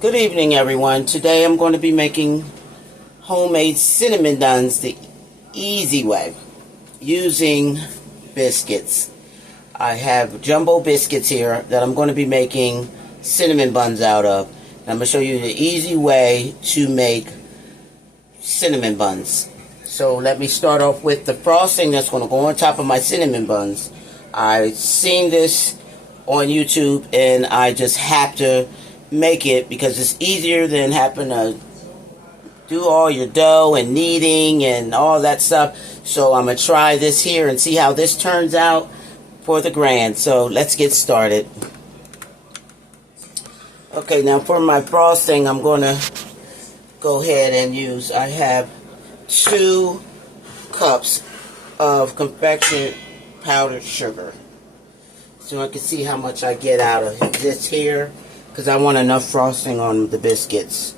Good evening, everyone. Today I'm going to be making homemade cinnamon buns the easy way using biscuits. I have jumbo biscuits here that I'm going to be making cinnamon buns out of. And I'm going to show you the easy way to make cinnamon buns. So let me start off with the frosting that's going to go on top of my cinnamon buns. I've seen this on YouTube and I just have to make it because it's easier than having to do all your dough and kneading and all that stuff. So I'm going to try this here and see how this turns out for the grand. So let's get started. Okay, now for my frosting, I'm going to go ahead and use, I have 2 cups of confection powdered sugar. So I can see how much I get out of this here, because I want enough frosting on the biscuits.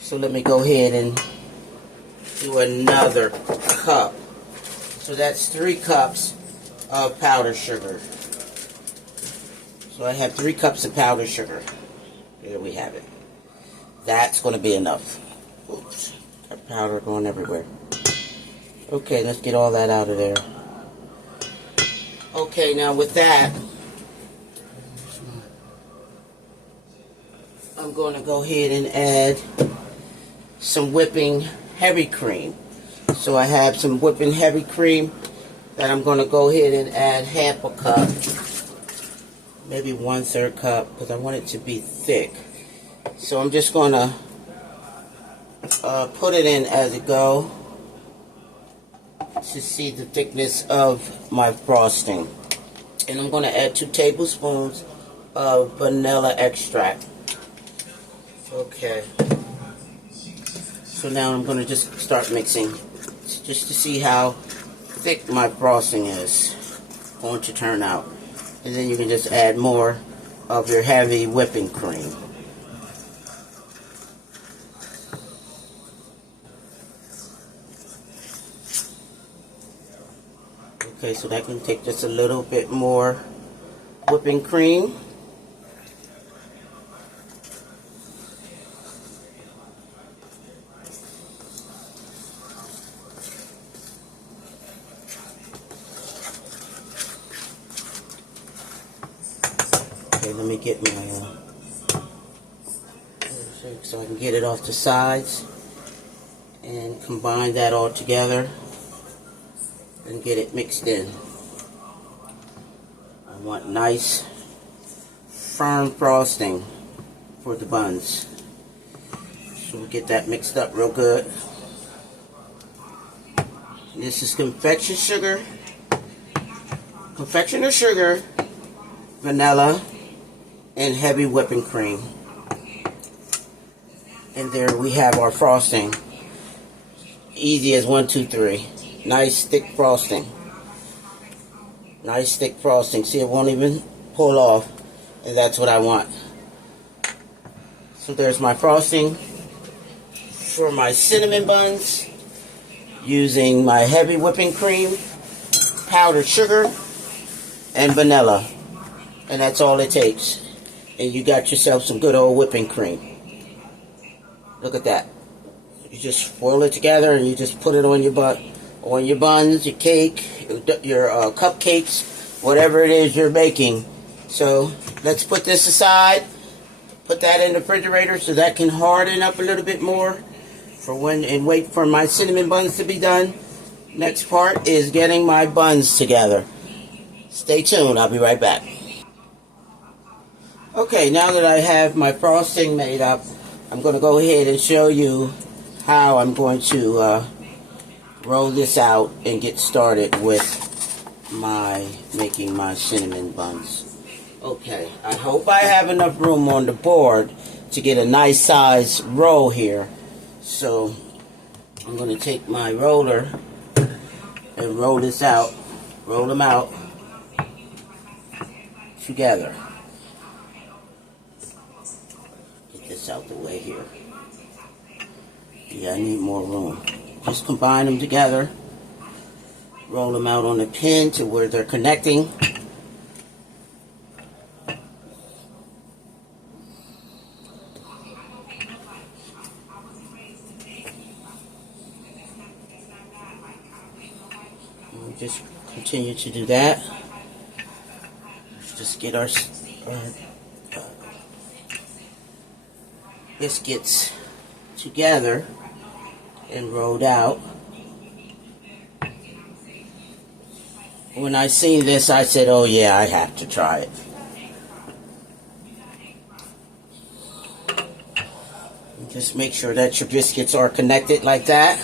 So let me go ahead and do another cup. So that's 3 cups of powdered sugar. So I have 3 cups of powdered sugar. There we have it. That's going to be enough. Oops, got powder going everywhere. Okay, let's get all that out of there. Okay, now with that, I'm going to go ahead and add some whipping heavy cream. So I have some whipping heavy cream that I'm going to go ahead and add half a cup, maybe 1/3 cup, because I want it to be thick. So I'm just going to put it in as it goes to see the thickness of my frosting. And I'm going to add 2 tablespoons of vanilla extract. Okay. So now I'm going to just start mixing just to see how thick my frosting is going to turn out. And then you can just add more of your heavy whipping cream. Okay, so that can take just a little bit more whipping cream. Okay, let me get my so I can get it off the sides and combine that all together and get it mixed in. I want nice firm frosting for the buns. So we'll get that mixed up real good. This is confectioner sugar, vanilla, and heavy whipping cream. And there we have our frosting. Easy as 1, 2, 3. Nice thick frosting. Nice thick frosting. See, it won't even pull off. And that's what I want. So there's my frosting for my cinnamon buns using my heavy whipping cream, powdered sugar, and vanilla. And that's all it takes. And you got yourself some good old whipping cream. Look at that. You just swirl it together and you just put it on your buns, your cake, your cupcakes, whatever it is you're baking. So let's put this aside. Put that in the refrigerator so that can harden up a little bit more for when, and wait for my cinnamon buns to be done. Next part is getting my buns together. Stay tuned. I'll be right back. Okay, now that I have my frosting made up, I'm going to go ahead and show you how I'm going to roll this out and get started with making my cinnamon buns. Okay, I hope I have enough room on the board to get a nice size roll here. So I'm going to take my roller and roll this out, roll them out together. Get this out the way here. Yeah, I need more room. Just combine them together roll them out on the pin to where they're connecting. And just continue to do that. Let's just get our biscuits together and rolled out. When I seen this, I said, oh yeah, I have to try it. And just make sure that your biscuits are connected like that.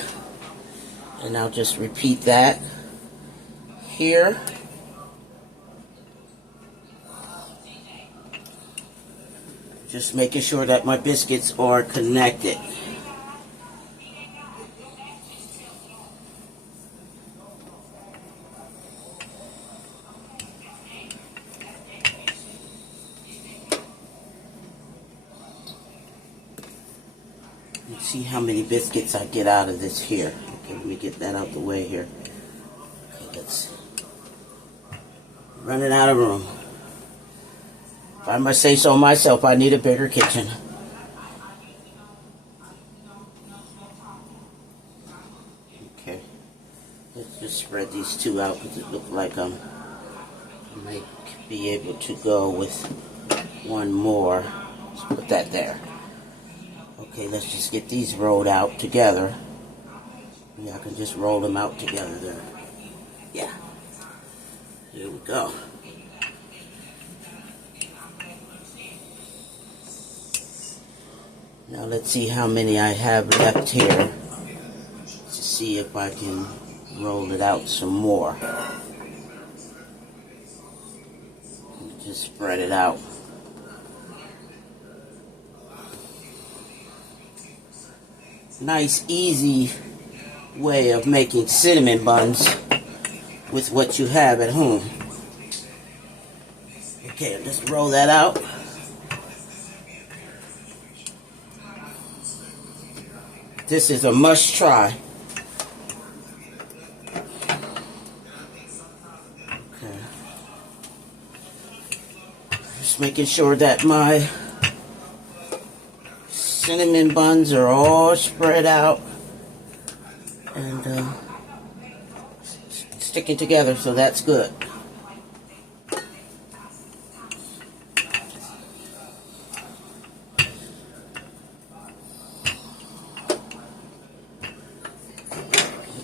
And I'll just repeat that here. Just making sure that my biscuits are connected. Let's see how many biscuits I get out of this here. Okay, let me get that out the way here. Okay, let's running out of room. If I must say so myself, I need a bigger kitchen. Okay, let's just spread these two out because it looks like I might be able to go with one more. Let's put that there. Okay, let's just get these rolled out together. Yeah, I can just roll them out together there. Yeah. Here we go. Now let's see how many I have left here to see if I can roll it out some more. Just spread it out. Nice, easy way of making cinnamon buns with what you have at home. Okay, let's roll that out. This is a must try. Okay. Just making sure that my cinnamon buns are all spread out and sticking together, so that's good.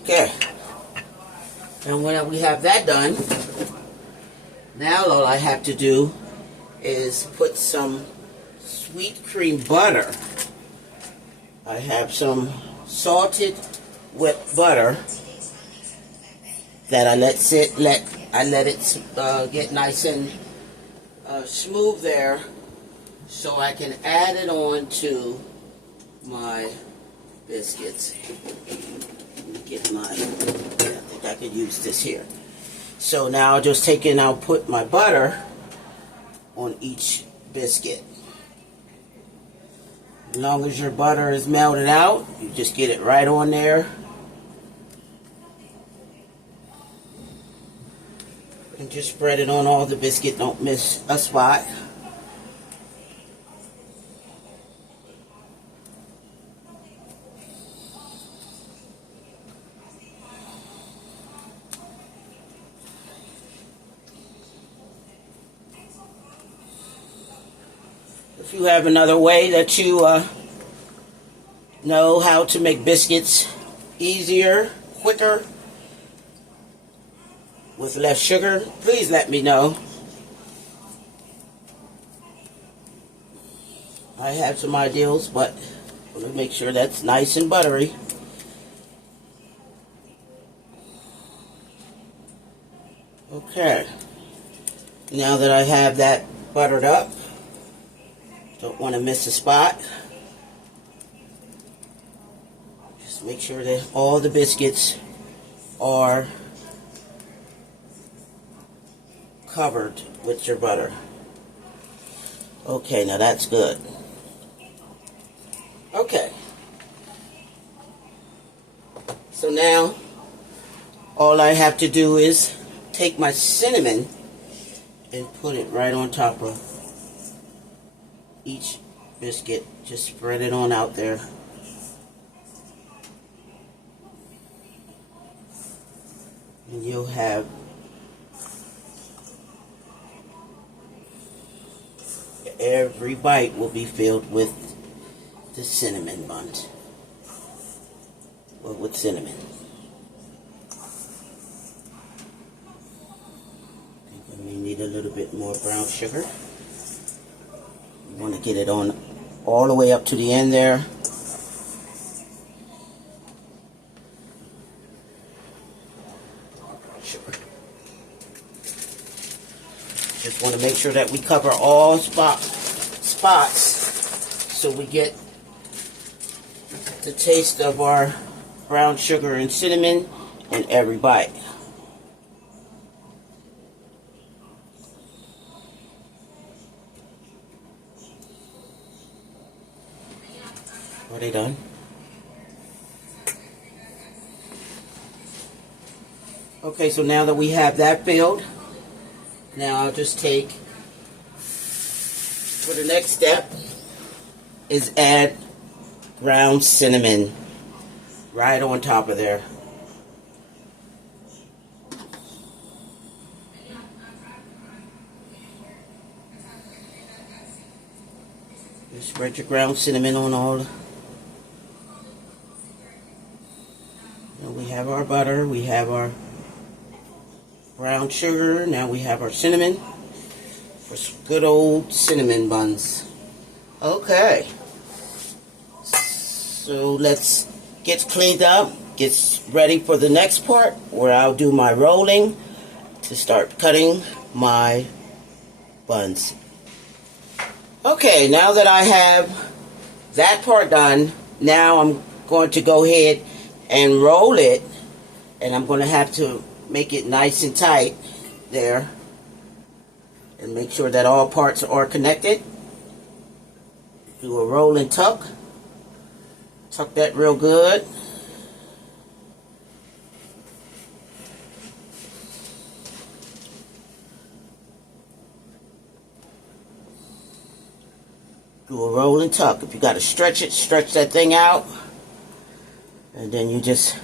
Okay, and when we have that done, now all I have to do is put some sweet cream butter. I have some salted wet butter that I let sit. I let it get nice and smooth there, so I can add it on to my biscuits. Let me get my. I think I could use this here. So now I'll just take and I'll put my butter on each biscuit. As long as your butter is melted out, you just get it right on there. And just spread it on all the biscuit, don't miss a spot. If you have another way that you know how to make biscuits easier, quicker, with less sugar, please let me know. I have some ideas, but I'm going to make sure that's nice and buttery. Okay. Now that I have that buttered up, don't want to miss a spot. Just make sure that all the biscuits are covered with your butter. Okay, now that's good. Okay. So now All I have to do is take my cinnamon and put it right on top of each biscuit. Just spread it on out there. And you'll have every bite will be filled with the cinnamon buns. Well, with cinnamon. I may need a little bit more brown sugar. You want to get it on all the way up to the end there. Sugar. Just want to make sure that we cover all spots so we get the taste of our brown sugar and cinnamon in every bite. Are they done? Okay, so now that we have that filled, now I'll just take, for the next step, is add ground cinnamon right on top of there. You spread your ground cinnamon on all. And we have our butter, we have our brown sugar, now we have our cinnamon for some good old cinnamon buns. Okay. So let's get cleaned up, get ready for the next part where I'll do my rolling to start cutting my buns. Okay, now that I have that part done, now I'm going to go ahead and roll it, and I'm going to have to make it nice and tight there and make sure that all parts are connected. Do a roll and tuck. Tuck that real good. Do a roll and tuck. If you got to stretch it, stretch that thing out. And then you just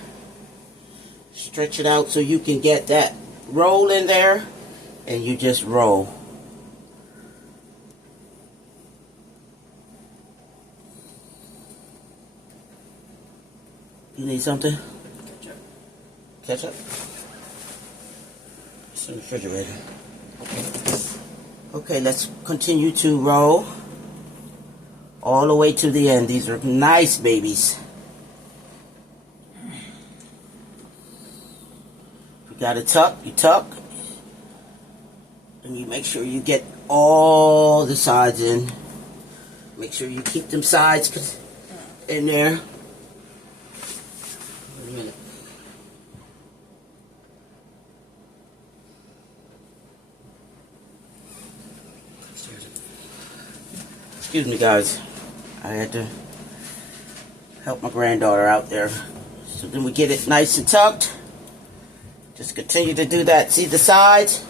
stretch it out so you can get that roll in there. And you just roll. You need something? Ketchup. Ketchup? It's in the refrigerator. Okay, let's continue to roll all the way to the end. These are nice babies. If you got to tuck, you tuck. And you make sure you get all the sides in. Make sure you keep them sides in there. Wait a minute. Excuse me, guys. I had to help my granddaughter out there. So then we get it nice and tucked. Just continue to do that. See the sides?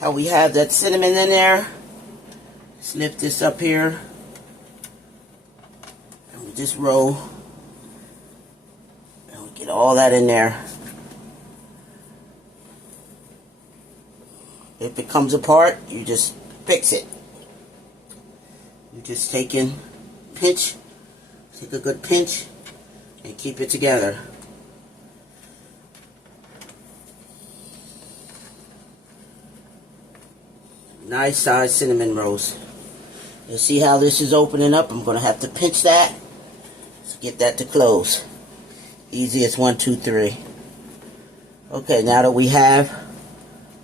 How we have that cinnamon in there. Let's lift this up here. And we just roll. And we get all that in there. If it comes apart, you just fix it. You just take a good pinch, and keep it together. Nice size cinnamon rolls. You see how this is opening up? I'm going to have to pinch that to get that to close. Easy as 1, 2, 3. Okay, now that we have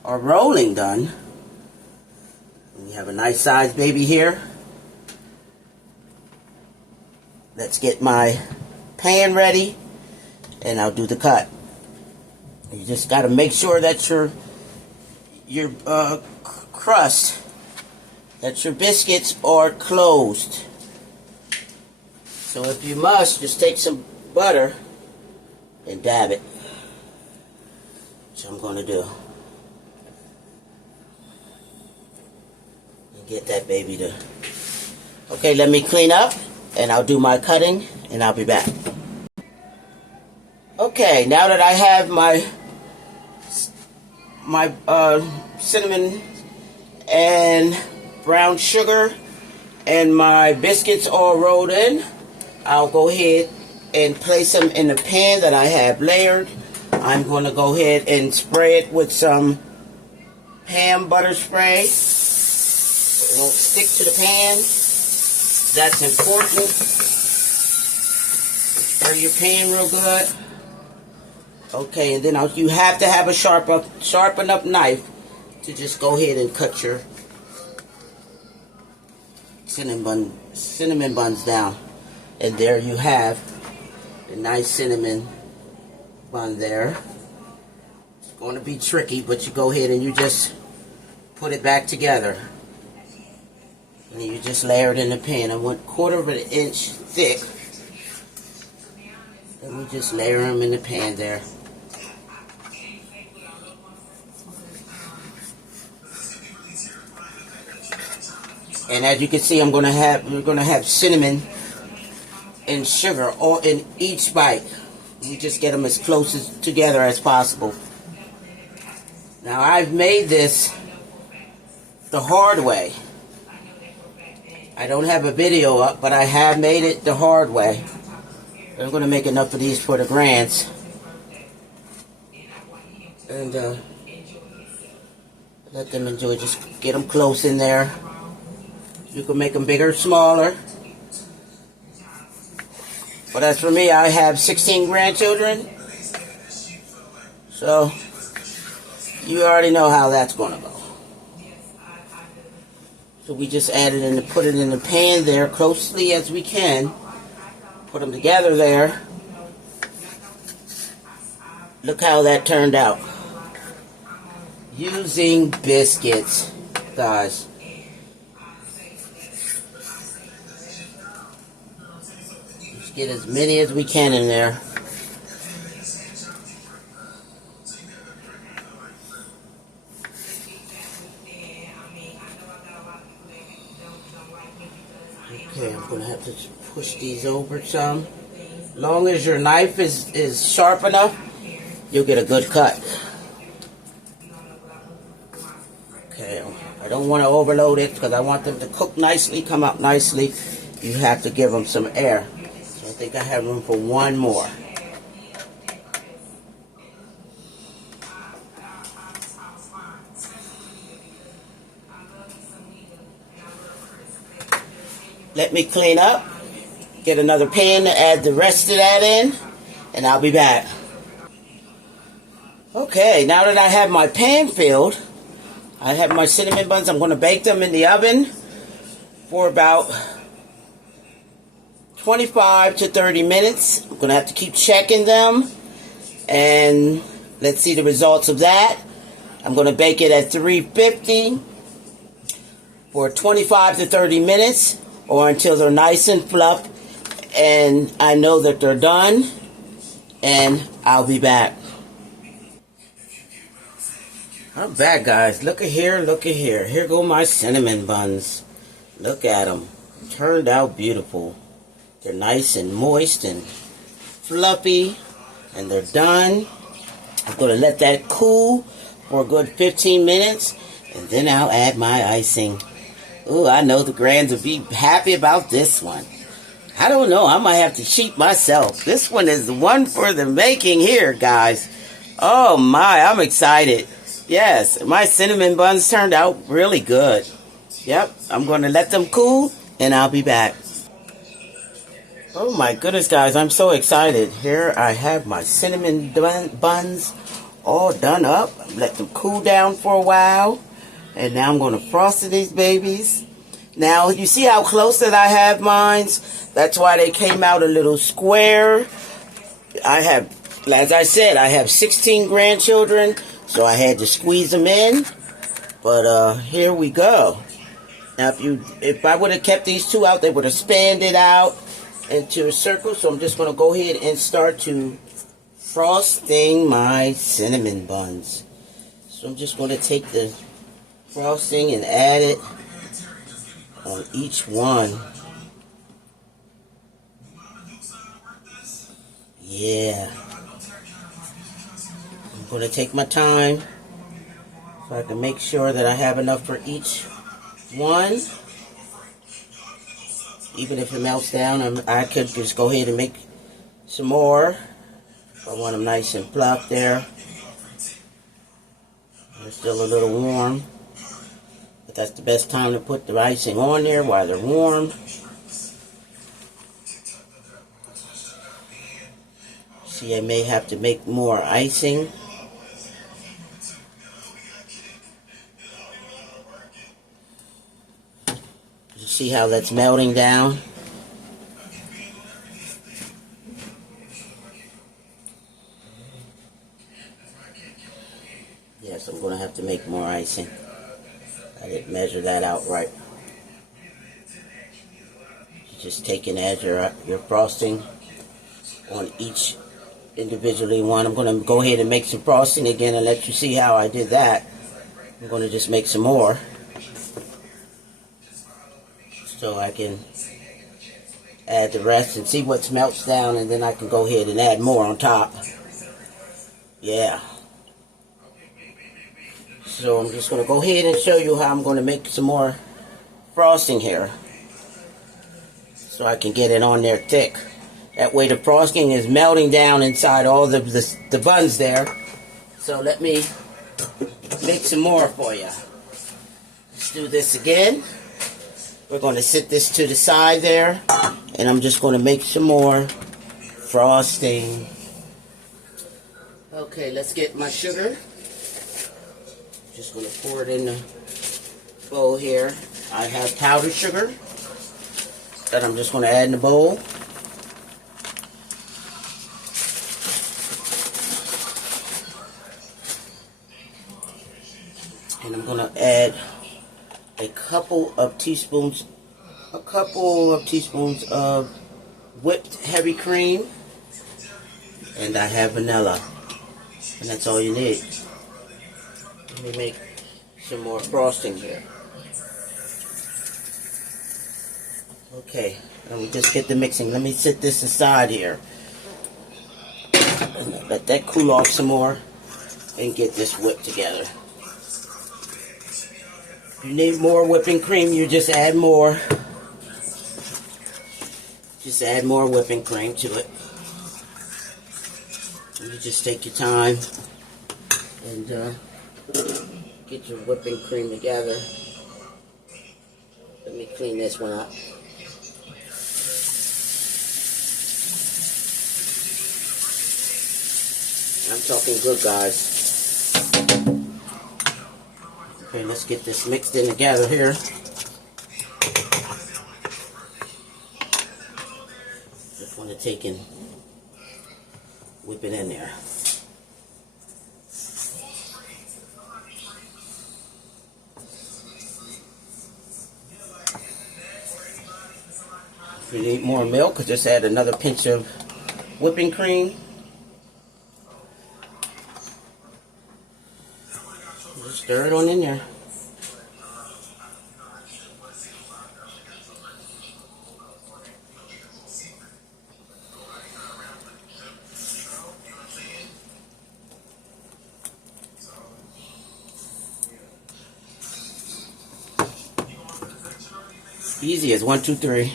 our rolling done, we have a nice size baby here. Let's get my pan ready, and I'll do the cut. You just got to make sure that your crust, that your biscuits are closed. So if you must, just take some butter and dab it. which I'm going to do. And get that baby to... Okay, let me clean up, and I'll do my cutting, and I'll be back. Okay, now that I have my cinnamon and brown sugar and my biscuits all rolled in, I'll go ahead and place them in the pan that I have layered. I'm going to go ahead and spray it with some pan butter spray. It won't stick to the pan. That's important. Spray your pan real good. Okay, and then you have to have a sharp enough knife to just go ahead and cut your cinnamon buns down. And there you have the nice cinnamon bun there. It's going to be tricky, but you go ahead and you just put it back together. And you just layer it in the pan. I want 1/4 of an inch thick. And we just layer them in the pan there. And as you can see, we're gonna have cinnamon and sugar all in each bite. We just get them as close together as possible. Now I've made this the hard way. I don't have a video up, but I have made it the hard way. I'm gonna make enough of these for the grands. And let them enjoy. Just get them close in there. You can make them bigger or smaller. But as for me, I have 16 grandchildren. So, you already know how that's going to go. So we just add it in, put it in the pan there closely as we can. Put them together there. Look how that turned out. Using biscuits, guys. Get as many as we can in there. Okay, I'm going to have to push these over some. Long as your knife is sharp enough, you'll get a good cut. Okay, I don't want to overload it because I want them to cook nicely, come out nicely. You have to give them some air. I think I have room for one more. Let me clean up, get another pan to add the rest of that in, and I'll be back. Okay, now that I have my pan filled, I have my cinnamon buns. I'm going to bake them in the oven for about 25 to 30 minutes. I'm going to have to keep checking them. And let's see the results of that. I'm going to bake it at 350 for 25 to 30 minutes or until they're nice and fluffed. And I know that they're done. And I'll be back. I'm back, guys. Look at here, look at here. Here go my cinnamon buns. Look at them. Turned out beautiful. They're nice and moist and fluffy, and they're done. I'm going to let that cool for a good 15 minutes, and then I'll add my icing. Ooh, I know the grands will be happy about this one. I don't know, I might have to cheat myself. This one is the one for the making here, guys. Oh my, I'm excited. Yes, my cinnamon buns turned out really good. Yep, I'm going to let them cool, and I'll be back. Oh my goodness, guys, I'm so excited. Here I have my cinnamon buns all done up. Let them cool down for a while. And now I'm going to frost these babies. Now, you see how close that I have mine? That's why they came out a little square. I have, as I said, I have 16 grandchildren, so I had to squeeze them in. But here we go. Now, if I would have kept these two out, they would have spanned it out into a circle. So I'm just going to go ahead and start to frosting my cinnamon buns. So I'm just going to take the frosting and add it on each one. Yeah. I'm going to take my time so I can make sure that I have enough for each one. Even if it melts down, I could just go ahead and make some more. I want them nice and plucked there. They're still a little warm. But that's the best time to put the icing on there while they're warm. See, I may have to make more icing. You see how that's melting down? Yes, I'm going to have to make more icing. I didn't measure that out right. You just take and add your frosting on each individually one. I'm going to go ahead and make some frosting again and let you see how I did that. I'm going to just make some more so I can add the rest and see what melts down, and then I can go ahead and add more on top. Yeah. So I'm just going to go ahead and show you how I'm going to make some more frosting here so I can get it on there thick. That way the frosting is melting down inside all the buns there. So let me make some more for you. Let's do this again. We're going to sit this to the side there, and I'm just going to make some more frosting. Okay, let's get my sugar. Just going to pour it in the bowl here. I have powdered sugar that I'm just going to add in the bowl. And I'm going to add a couple of teaspoons of whipped heavy cream. And I have vanilla. And that's all you need. Let me make some more frosting here. Okay, and we just get the mixing. Let me sit this aside here. And let that cool off some more and get this whipped together. If you need more whipping cream, you just add more. Just add more whipping cream to it. And you just take your time and get your whipping cream together. Let me clean this one up. I'm talking good, guys. Okay, let's get this mixed in together here. Just want to take and whip it in there. If you need more milk, just add another pinch of whipping cream. Just stir it on in there. Easy as 1, 2, 3.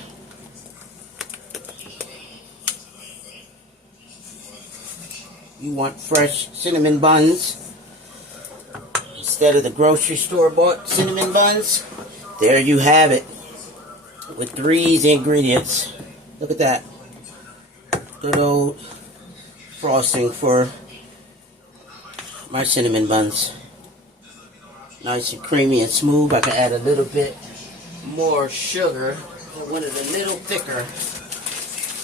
You want fresh cinnamon buns instead of the grocery store bought cinnamon buns? There you have it, with 3 easy ingredients. Look at that. Good old frosting for my cinnamon buns. Nice and creamy and smooth. I can add a little bit more sugar. I want it a little thicker.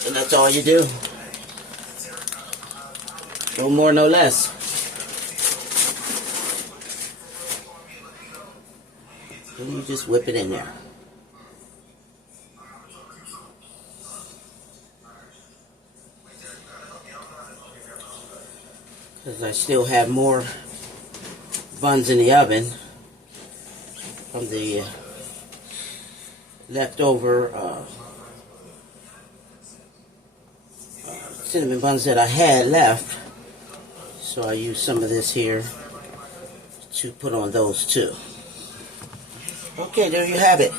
And that's all you do. No more, no less. And you just whip it in there. because I still have more buns in the oven from the leftover cinnamon buns that I had left. So I used some of this here to put on those too. Okay, there you have it.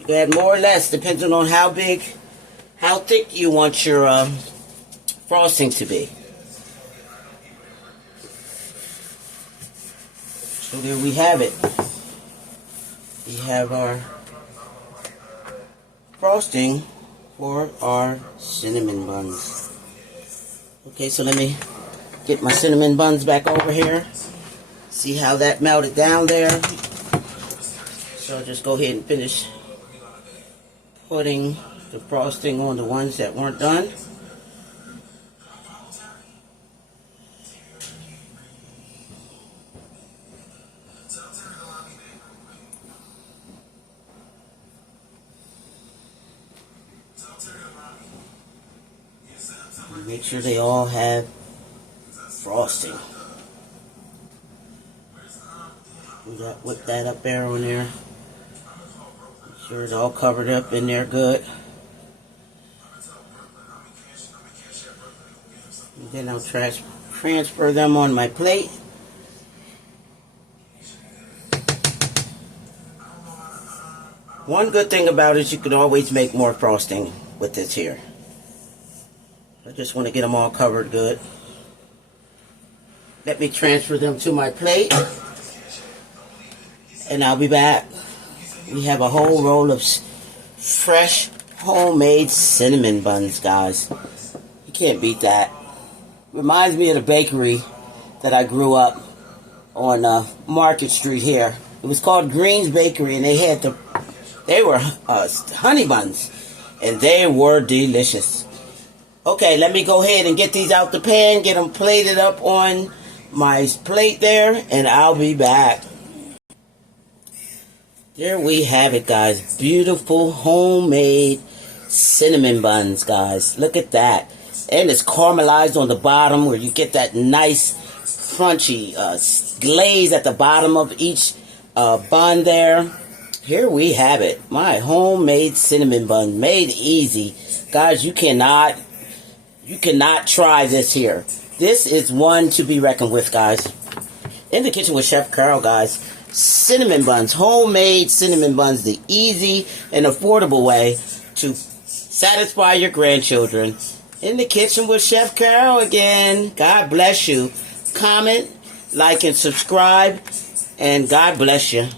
You can add more or less depending on how thick you want your frosting to be. So there we have it. We have our frosting for our cinnamon buns. Okay, so let me get my cinnamon buns back over here. See how that melted down there. So I'll just go ahead and finish putting the frosting on the ones that weren't done. Make sure they all have frosting. We got whip that up there on there. Make sure it's all covered up in there good. And then I'll transfer them on my plate. One good thing about it is you can always make more frosting with this here. I just want to get them all covered good. Let me transfer them to my plate. And I'll be back. We have a whole roll of fresh, homemade cinnamon buns, guys. You can't beat that. Reminds me of the bakery that I grew up on Market Street here. It was called Green's Bakery, and they were honey buns. And they were delicious. Okay, let me go ahead and get these out the pan, get them plated up on my plate there, and I'll be back. There we have it, guys. Beautiful homemade cinnamon buns, guys. Look at that. And it's caramelized on the bottom where you get that nice crunchy glaze at the bottom of each bun there. Here we have it. My homemade cinnamon bun, made easy. Guys, you cannot try this here. This is one to be reckoned with, guys. In the Kitchen with Chef Carol, guys. Cinnamon buns, homemade cinnamon buns, the easy and affordable way to satisfy your grandchildren. In the Kitchen with Chef Carol again. God bless you. Comment, like, and subscribe. And God bless you.